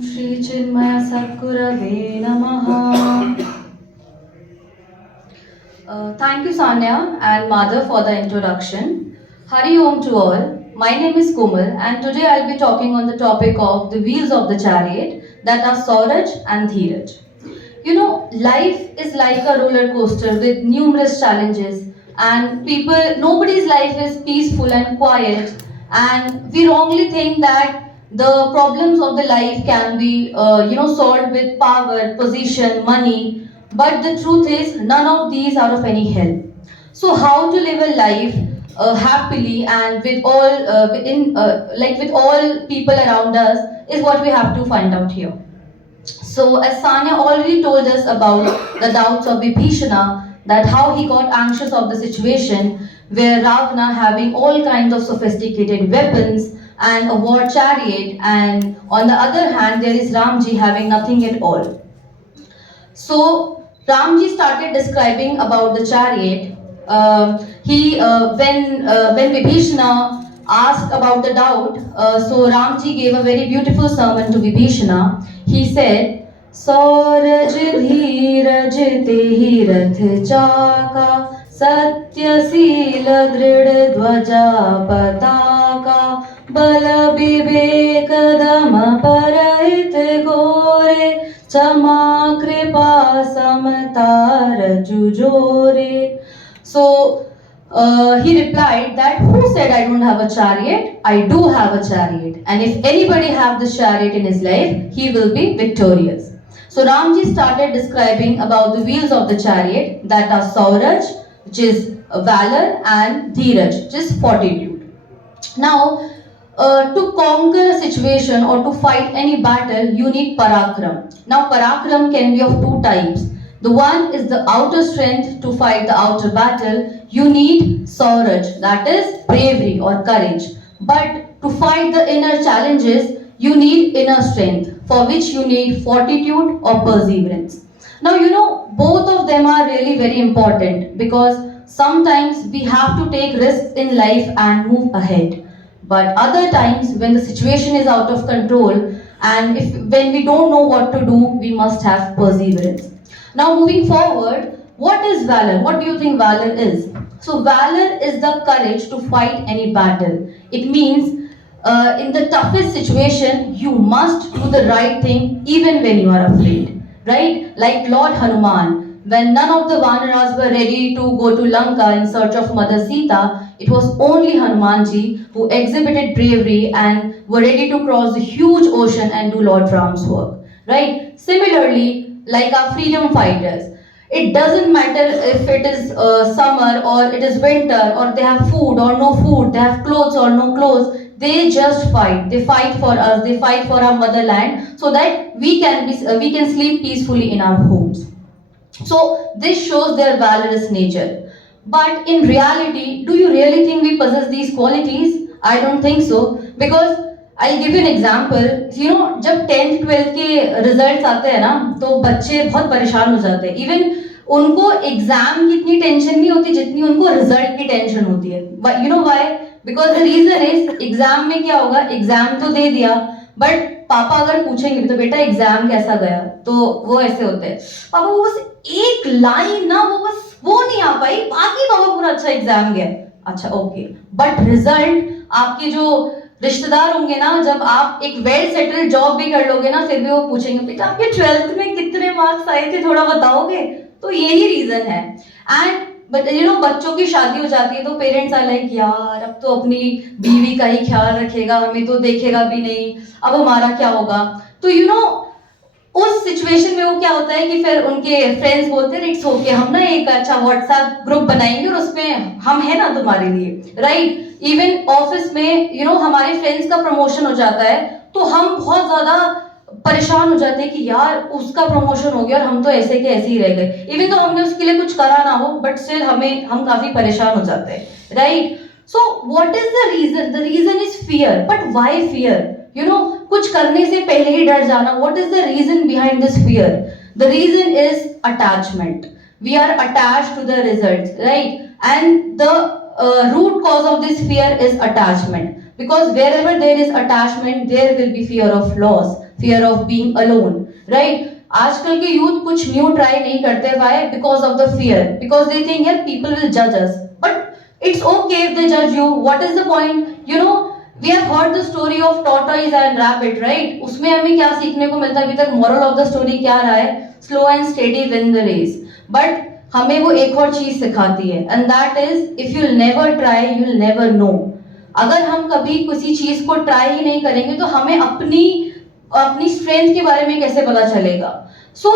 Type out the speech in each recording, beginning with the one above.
Shri Chinmaya Sadgurave Namaha. Thank you, Sanya and Mother, for the introduction. Hari Om to all. My name is Komal, and today I'll be talking on the topic of the wheels of the chariot, that are Sauraj and Dheeraj. You know, life is like a roller coaster with numerous challenges, and nobody's life is peaceful and quiet, and we wrongly think that the problems of the life can be, solved with power, position, money, but the truth is, none of these are of any help. So, how to live a life happily and with all, with all people around us is what we have to find out here. So, as Sanya already told us about the doubts of Vibhishana, that how he got anxious of the situation where Ravana having all kinds of sophisticated weapons and a war chariot, and on the other hand, there is Ramji having nothing at all. So Ramji started describing about the chariot. He when Vibhishana asked about the doubt, so Ramji gave a very beautiful sermon to Vibhishana. He said, "सौरज धीरज तेहि रथ चाका सत्यशील दृढ़ ध्वजा पताका बल विवेक दम परहित घोरे क्षमा कृपा समता रजु जोरे." So he replied that, "Who said I don't have a chariot? I do have a chariot. And if anybody have this chariot in his life, he will be victorious." So Ramji started describing about the wheels of the chariot, that are Sauraj, which is valor, and Dheeraj, which is fortitude. Now, to conquer a situation or to fight any battle, you need parakram. Now, parakram can be of two types. The one is the outer strength to fight the outer battle. You need sauraj, that is bravery or courage. But to fight the inner challenges, you need inner strength, for which you need fortitude or perseverance. Now, you know, both of them are really very important because sometimes we have to take risks in life and move ahead. But other times, when the situation is out of control and when we don't know what to do, we must have perseverance. Now, moving forward, what is valor? What do you think valor is? So, valor is the courage to fight any battle. It means in the toughest situation, you must do the right thing even when you are afraid, right? Like Lord Hanuman, when none of the Vanaras were ready to go to Lanka in search of Mother Sita, it was only Hanumanji who exhibited bravery and were ready to cross the huge ocean and do Lord Ram's work, right? Similarly, like our freedom fighters, it doesn't matter if it is summer or it is winter, or they have food or no food, they have clothes or no clothes. They just fight. They fight for us. They fight for our motherland, so that we can sleep peacefully in our homes. So this shows their valorous nature. But in reality, do you really think we possess these qualities? I don't think so. Because I'll give you an example. You know, जब 10th 12th के results आते हैं ना, तो बच्चे बहुत परेशान हो जाते हैं. Even उनको एग्जाम की इतनी टेंशन नहीं होती जितनी उनको रिजल्ट की टेंशन होती है. You know why? Because the reason is, exam में क्या होगा, एग्जाम तो दे दिया, बट पापा अगर पूछेंगे तो बेटा एग्जाम कैसा गया, तो वो ऐसे होते हैं, पापा वो बस एक लाइन ना, वो बस वो नहीं आ पाई, बाकी पापा पूरा अच्छा एग्जाम गया. अच्छा ओके, बट रिजल्ट आपके जो रिश्तेदार होंगे ना, जब आप एक वेल सेटल्ड जॉब भी कर लोगे ना, फिर भी वो पूछेंगे बेटा आपके 12th में कितने मार्क्स आए थे, थोड़ा बताओगे. तो यही रीजन है. एंड बट यू नो, बच्चों की शादी हो जाती है तो पेरेंट्स आर लाइक, यार अब तो अपनी बीवी का ही ख्याल रखेगा, हमें तो देखेगा भी नहीं, अब हमारा क्या होगा. तो यू नो, उस सिचुएशन में वो क्या होता है कि फिर उनके फ्रेंड्स बोलते हैं, इट्स ओके, हम ना एक अच्छा व्हाट्सएप ग्रुप बनाएंगे और उसमें हम है ना तुम्हारे लिए, राइट. इवन ऑफिस में यू नो, हमारे फ्रेंड्स का प्रमोशन हो जाता है तो हम बहुत ज्यादा परेशान हो जाते हैं कि यार उसका प्रमोशन हो गया और हम तो ऐसे के ऐसे ही रह गए, इवन तो हमने उसके लिए कुछ करा ना हो, बट स्टिल हम काफी परेशान हो जाते हैं, right. So what is the reason? The reason is fear. But why fear? You know, कुछ करने से पहले ही डर जाना. What is the reason behind this fear? The reason is attachment. We are attached to the results, right. And the root cause of this fear is attachment, because wherever there is attachment there will be fear of loss, fear of being alone, right? आजकल के youth कुछ new try नहीं करते, Y? Because of the fear, because they think यार people will जज अस, but it's okay if they जज you, what is the point? You know, we have heard the story of tortoise and rabbit, right? उसमें हमें क्या सीखने को मिलता है अभी तक? मोरल ऑफ द स्टोरी क्या रहा है? Slow and steady win the race. But हमें वो एक और चीज सिखाती है, and that is if you never try you will never know. अगर हम कभी किसी चीज को ट्राई ही नहीं करेंगे तो हमें अपनी स्ट्रेंथ के बारे में कैसे पता चलेगा? So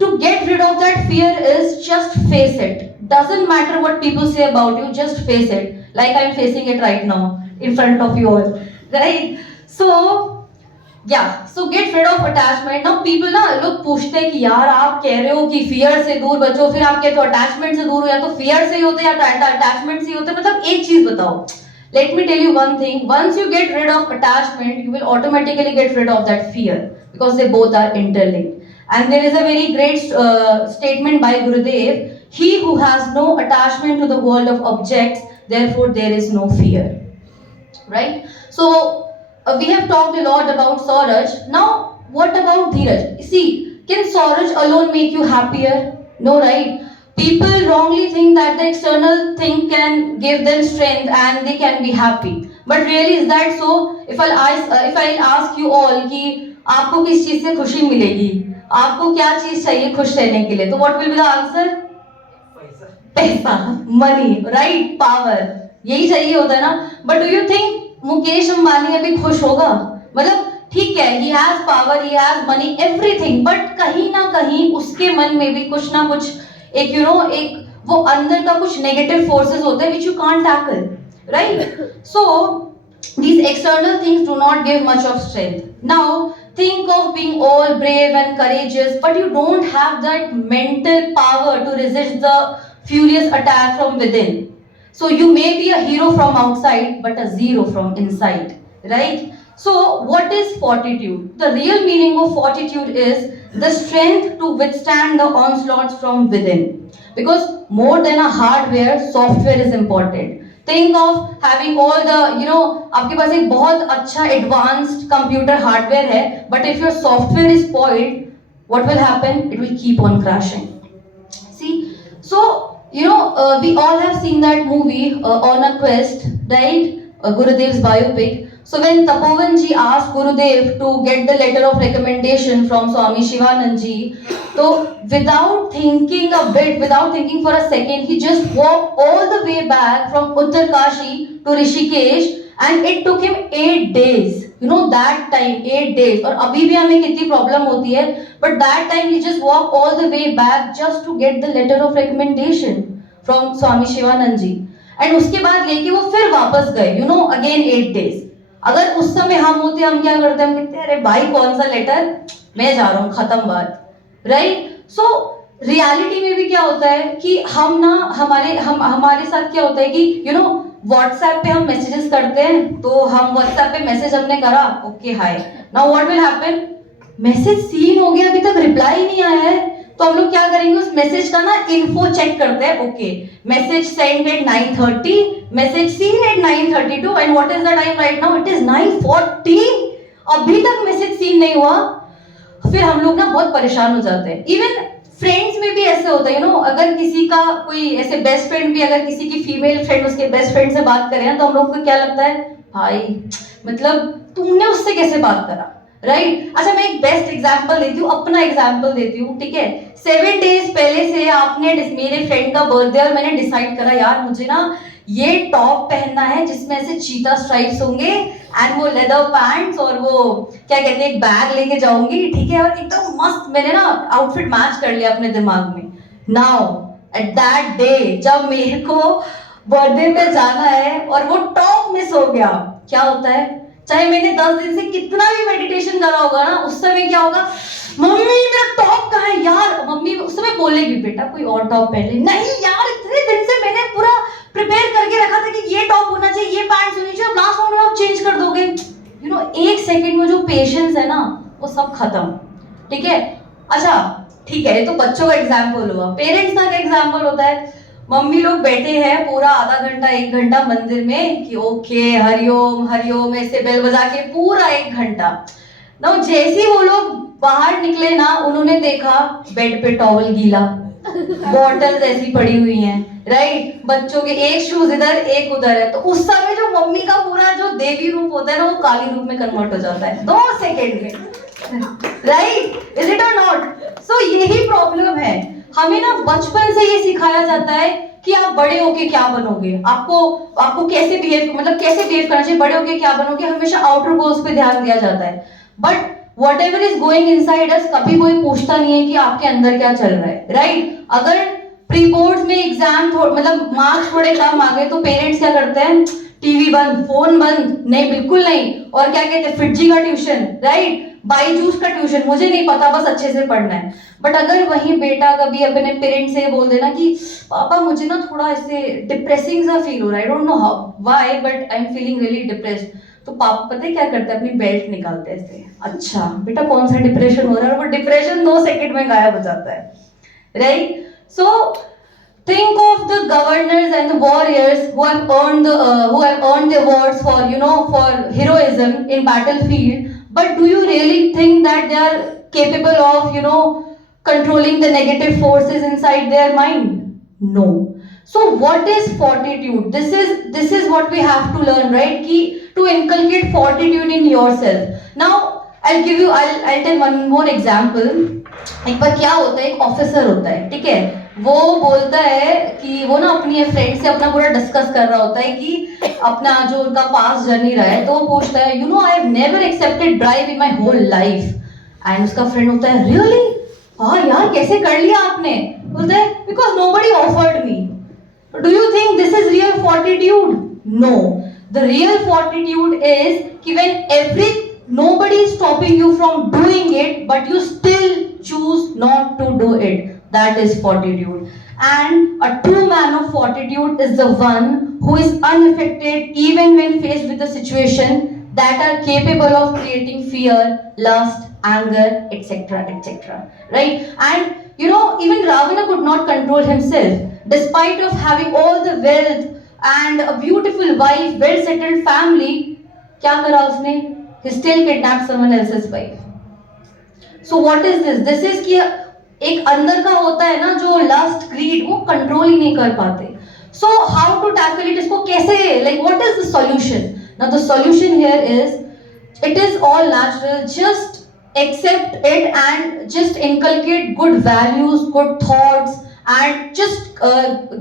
to get rid of that fear is just face it. Doesn't matter what people say about you, just face it. Like I'm facing it right now in front of you all, right? So yeah, so get rid of attachment. Now people ना लोग पूछते हैं कि यार आप कह रहे हो कि फियर से दूर बचो, फिर आप कहते हो अटैचमेंट से दूर हो, या तो फियर से ही होते या अटैचमेंट से ही होते, मतलब एक चीज बताओ। Let me tell you one thing, once you get rid of attachment, you will automatically get rid of that fear, because they both are interlinked. And there is a very great statement by Gurudev, he who has no attachment to the world of objects, therefore there is no fear. Right? So, we have talked a lot about Sauraj. Now, what about Dheeraj? See, can Sauraj alone make you happier? No, right? People wrongly think that the external thing can give them strength and they can be happy. But really, is that so? If I'll ask you all कि आपको किस चीज से खुशी मिलेगी, आपको क्या चीज चाहिए खुश रहने के लिए, तो what will be the answer? पैसा, money, right? Power, यही चाहिए होता है ना? But do you think Mukesh Ambani अभी खुश होगा? मतलब ठीक है, he has power, he has money, everything, but कहीं ना कहीं उसके मन में भी कुछ ना कुछ एक एक वो अंदर का कुछ नेगेटिव फोर्सेस होते हैं which you can't tackle, right? So these external things do not give much of strength. Now think of being all brave and courageous, but you don't have that mental power to resist the furious attack from within. So you may be a hero from outside but a zero from inside, right? So what is fortitude? The real meaning of fortitude is the strength to withstand the onslaughts from within. Because more than a hardware, software is important. Think of having all the, आपके पास एक बहुत अच्छा advanced computer hardware है, but if your software is spoiled, what will happen? It will keep on crashing. See, so we all have seen that movie On a Quest, right? Gurudev's biopic. So when Tapovan ji asked Gurudev to get the letter of recommendation from Swami Shivanand ji, so without thinking a bit, without thinking for a second, he just walked all the way back from Uttarkashi to Rishikesh, and it took him 8 days. That time 8 days. और अभी भी हमें कितनी problem होती है, but that time he just walked all the way back just to get the letter of recommendation from Swami Shivanand ji. And उसके बाद लेके वो फिर वापस गए, again 8 days. अगर उस समय हम होते, हम क्या करते? हम कहते अरे भाई कौन सा लेटर, मैं जा रहा हूँ, खत्म बात, राइट? सो रियलिटी में भी क्या होता है कि हम ना हमारे साथ क्या होता है कि व्हाट्सएप पे हम मैसेजेस करते हैं, तो हम व्हाट्सएप पे मैसेज हमने करा, okay hi, now what will happen? Message seen हो गया, अभी तक रिप्लाई नहीं आया है, तो हम लोग क्या करेंगे? उस मैसेज का ना इन्फो चेक करते हैं, okay message send at 9:30, message seen at 9:32, and what is the time right now? It is 9:40, अभी तक मैसेज सीन नहीं हुआ। फिर हम लोग ना बहुत परेशान हो जाते हैं। इवन फ्रेंड्स में भी ऐसे होता है, अगर किसी का कोई ऐसे बेस्ट फ्रेंड भी, अगर किसी की फीमेल फ्रेंड उसके बेस्ट फ्रेंड से बात करे ना, तो हम लोग को क्या लगता है? भाई मतलब तुमने उससे कैसे बात करा, राइट? अच्छा, मैं एक बेस्ट एग्जांपल देती हूँ, अपना एग्जांपल देती हूँ, ठीक है? 7 डेज पहले से आपने मेरे फ्रेंड का बर्थडे, और मैंने डिसाइड करा यार मुझे ना ये टॉप पहनना है जिसमें ऐसे चीता स्ट्राइप्स होंगे, एंड वो लेदर पैंट्स, और वो क्या कहते हैं एक बैग लेके जाऊंगी, ठीक है? और एकदम मस्त मैंने ना आउटफिट मैच कर लिया अपने दिमाग में। नाउ एट दैट डे जब मेरे को बर्थडे पे जाना है और वो टॉप मिस हो गया, क्या होता है? चाहे मैंने 10 दिन से कितना भी मेडिटेशन करा होगा ना, उस समय क्या होगा? मम्मी मेरा टॉप कहाँ है यार? मम्मी उस समय बोलेगी बेटा कोई और टॉप पहन ले। नहीं यार, इतने दिन से मैंने पूरा प्रिपेयर करके रखा था कि ये टॉप होना चाहिए, ये पैंट्स होनी चाहिए, लास्ट मोमेंट में आप चेंज कर दोगे। एक सेकंड में जो पेशेंस है ना, वो सब खत्म, ठीक है? अच्छा ठीक है, ये तो बच्चों का एग्जाम्पल हुआ। पेरेंट्स का एग्जाम्पल होता है, मम्मी लोग बैठे हैं पूरा आधा घंटा 1 घंटा मंदिर में कि ओके हरिओम हरिओम ऐसे बेल बजा के पूरा 1 घंटा। ना जैसे ही वो लोग बाहर निकले ना, उन्होंने देखा बेड पे टॉवल गीला, बॉटल्स ऐसी पड़ी हुई हैं, राइट, बच्चों के एक शूज इधर एक उधर है, तो उस समय जो मम्मी का पूरा जो देवी रूप होता है ना, वो काली रूप में कन्वर्ट हो जाता है 2 सेकेंड में, राइट, इज इट और नॉट? सो यही प्रॉब्लम है, हमें ना बचपन से ये सिखाया जाता है कि आप बड़े होके क्या बनोगे, आपको कैसे बिहेव, मतलब कैसे बिहेव करना चाहिए, बड़े होके क्या बनोगे, हमेशा आउटर गोल्स पे ध्यान दिया जाता है, but whatever is going inside us, कभी कोई पूछता नहीं है कि आपके अंदर क्या चल रहा है, राइट? अगर प्री बोर्ड्स में एग्जाम मतलब मार्क्स थोड़े कम आ गए तो पेरेंट्स क्या करते हैं, टीवी बंद, फोन बंद, नहीं बिल्कुल नहीं, और क्या कहते हैं, फिटजी का ट्यूशन, राइट, बाईजूस का ट्यूशन, मुझे नहीं पता, बस अच्छे से पढ़ना है। बट अगर वही बेटा कभी अपने पेरेंट्स से बोल देना कि पापा मुझे ना थोड़ा ऐसे डिप्रेसिंग सा फील हो रहा है, I don't know how why but I am feeling really depressed, तो पापा पता है क्या करते हैं, अपनी बेल्ट निकालते हैं ऐसे, अच्छा बेटा कौन सा डिप्रेशन हो रहा है, और वो डिप्रेशन 2 सेकंड में गायब हो जाता है, right? So think of the governors and the warriors who have earned the awards for, you know, for heroism in battlefield, but do you really think that they are capable of, you know, controlling the negative forces inside their mind? No. So what is fortitude? This is what we have to learn, right? Ki to inculcate fortitude in yourself. Now I'll tell one more example. एक बार क्या होता है, एक officer होता है, ठीक है, वो बोलता है कि वो ना अपनी फ्रेंड से अपना पूरा डिस्कस कर रहा होता है कि अपना जो उनका पास जर्नी रहा है, तो वो पूछता है, you know I have never accepted bribe in my whole life, and उसका फ्रेंड होता है, रियली, हाँ यार कैसे कर लिया आपने? बोलता है, because nobody offered me. Do you think this is real fortitude? No, the real fortitude is कि when nobody is stopping you from doing it, but you still choose not to do it. That is fortitude. And a true man of fortitude is the one who is unaffected even when faced with a situation that are capable of creating fear, lust, anger, etc., etc. Right? And you know, even Ravana could not control himself, despite of having all the wealth and a beautiful wife, well-settled family. क्या करा उसने? He still kidnapped someone else's wife. So what is this? This is कि एक अंदर का होता है ना जो lust, greed, वो कंट्रोल ही नहीं कर पाते. So how to tackle it? इसको कैसे, like what is the solution? Now the solution here is, it is all natural. Just accept it and just inculcate good values, good thoughts, and just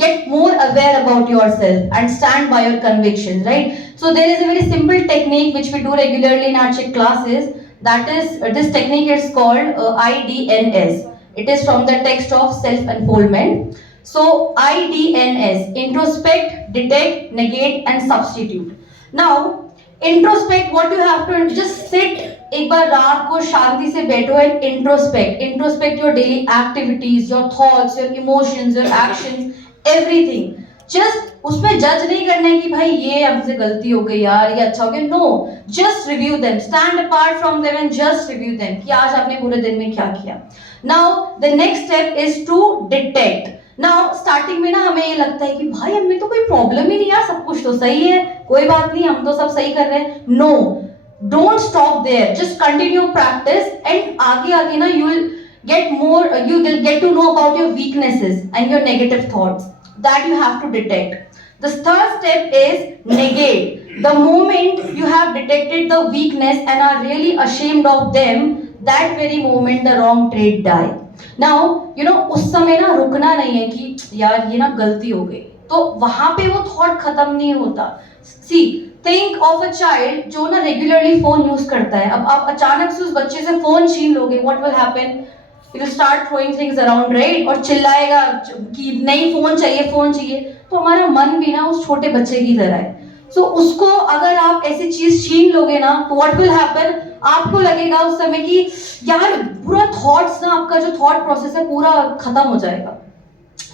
get more aware about yourself and stand by your convictions, right? So there is a very simple technique which we do regularly in our Czech classes. That is, this technique is called IDNS. It is from the text of self-unfoldment. So IDNS, introspect, detect, negate and substitute. Now introspect, what you have to just sit, एक बार रात को शांति से बैठो and introspect your daily activities, your thoughts, your emotions, your actions, everything. Just उसमें जज नहीं करना है कि भाई ये हमसे गलती हो गई यार, ये अच्छा हो गया, no, just review them, stand apart from them and just review them कि आज आपने पूरे दिन में क्या किया. Now the next step is to detect. Now starting में ना हमें ये लगता है कि भाई हमें तो कोई प्रॉब्लम ही नहीं यार, सब कुछ तो सही है, कोई बात नहीं, हम तो सब सही कर रहे हैं. No, don't stop there, just continue practice and आगे ना you will get more, you will get to know about your weaknesses and your negative thoughts that you have to detect. The third step is negate. The moment you have detected the weakness and are really ashamed of them, that very moment the wrong trait die. Now you know, उस समय ना रुकना नहीं है कि यार ये ना गलती हो गई, तो वहां पे वो थॉट खत्म नहीं होता. See, think of a child जो ना रेगुलरली फोन यूज करता है. अब आप अचानक से उस बच्चे से फोन छीन लोगे, what will happen? He will start throwing things around, right? और चिल्लाएगा कि नहीं फोन चाहिए, फोन चाहिए. तो हमारा मन भी ना उस छोटे बच्चे की तरह है. So उसको अगर आप ऐसी चीज छीन लोगे ना, तो what will happen? आपको लगेगा उस समय कि यार पूरा थॉट्स ना, आपका जो थॉट प्रोसेस है पूरा खत्म हो जाएगा.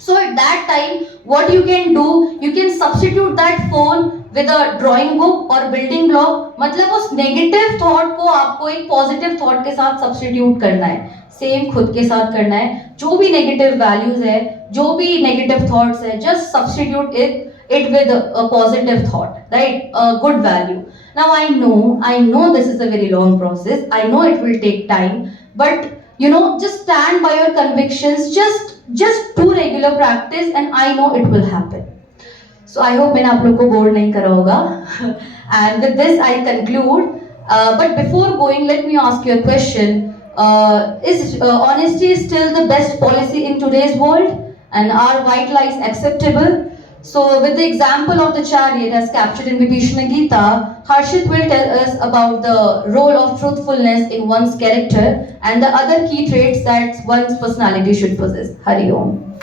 So at that time, what you can do, you can substitute that phone with a drawing book or building block. मतलब उस negative thought को आपको एक positive thought के साथ substitute करना है. Same खुद के साथ करना है. जो भी negative values है, जो भी negative thoughts है, just substitute it with a positive thought, right? A good value. Now I know this is a very long process. I know it will take time, but just stand by your convictions. Just do regular practice, and I know it will happen. So I hope मैंने आप लोग को bore नहीं करा होगा. And with this I conclude. But before going, let me ask you a question. Is honesty still the best policy in today's world? And are white lies acceptable? So, with the example of the chariot as captured in Vibhishana Gita, Harshit will tell us about the role of truthfulness in one's character and the other key traits that one's personality should possess. Hari Om.